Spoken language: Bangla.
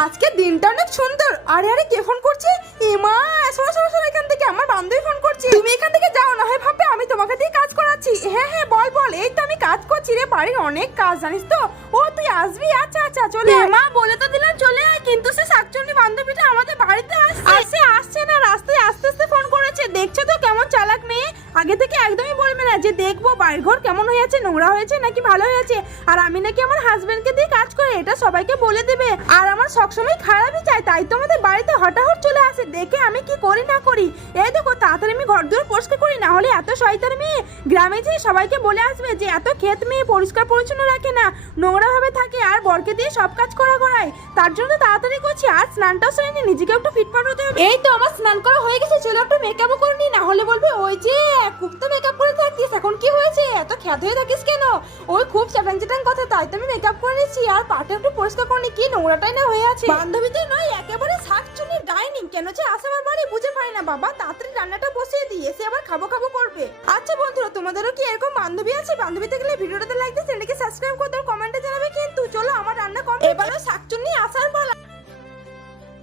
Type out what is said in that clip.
আজকে দিনটা অনেক সুন্দর। আরে আরে কে ফোন করছে? এমা শোনো শোনো শোনো, এখান থেকে আমার বান্ধবী ফোন করছে। তুমি এখান থেকে যাও, না হয় ভাববে আমি তোমাকে দিয়ে কাজ করাচ্ছি। হ্যাঁ হ্যাঁ বল বল, এই তো আমি কাজ করছি রে, বাড়ির অনেক কাজ জানিস তো। ও তুই আসবি? আচ্ছা আচ্ছা চলে আয়। মা বলে তো দিলাম চলে আয়, কিন্তু সে শাকচুন্নি বান্ধবীটা আমাদের বাড়িতে আসছে আসছে না, রাস্তায় আস্তে আস্তে ফোন করেছে। দেখছো তো কেমন চালাক মেয়ে, আগে থেকে একদমই বলবে না যে দেখবো বাড়ির ঘর কেমন হয়েছে, নোংরা হয়েছে নাকি ভালো হয়েছে, আর আমি নাকি আমার হাজবেন্ডকে দিয়ে কাজ করে, এটা সবাইকে বলে দেবে। আর আমার সবসময় খারাপই চাই, তাই তো আমাদের বাড়িতে হঠাৎ চলে আসে। দেখে আমি কি করি না করি। এই দেখো তাড়াতাড়ি আমি ঘর দুয়ার পরিষ্কার করি, না হলে এত শয়তান মেয়ে গ্রামে যেয়ে সবাইকে বলে আসবে যে এত ক্ষেত মেয়ে পরিষ্কার পরিচ্ছন্ন রাখে না, নোংরা ভাবে থাকে, আর বরকে দিয়ে সব কাজ করায়। তার জন্য তাড়াতাড়ি করছি। আর স্নানটাও সেরে নি, নিজেকে একটু ফিটফাট হতে হবে। এই তো আমার স্নান করা হয়ে গেছে, চলো একটু মেকআপও করে নি, না হলে বলবে ওই যে খুব তো মেকআপ করে থাকিস, এখন কি হয়েছে এত খ্যাত হয়ে থাকিস কেন। ওই খুব চ্যাটাং চ্যাটাং কথা, তাই তো আমি মেকআপ করে নিচ্ছি, আর পাটা একটু পরিষ্কার করে নি, কি নোংরাটাই না হয়ে আছে। বান্ধবীদের নয় একেবারে শাকচুনির ডাইনিং, কেন যে আসে আমার বাড়ি বুঝে পাই না। বাবা তাড়াতাড়ি রান্নাটা বসিয়ে দিয়ে এসে আবার খাবো খাবো করবে। আচ্ছা বন্ধুরা, তোমাদেরও কি এরকম বান্ধবী আছে? বান্ধবী থাকলে ভিডিওটাতে লাইক দিয়ে চ্যানেলকে সাবস্ক্রাইব করে দাও, কমেন্টে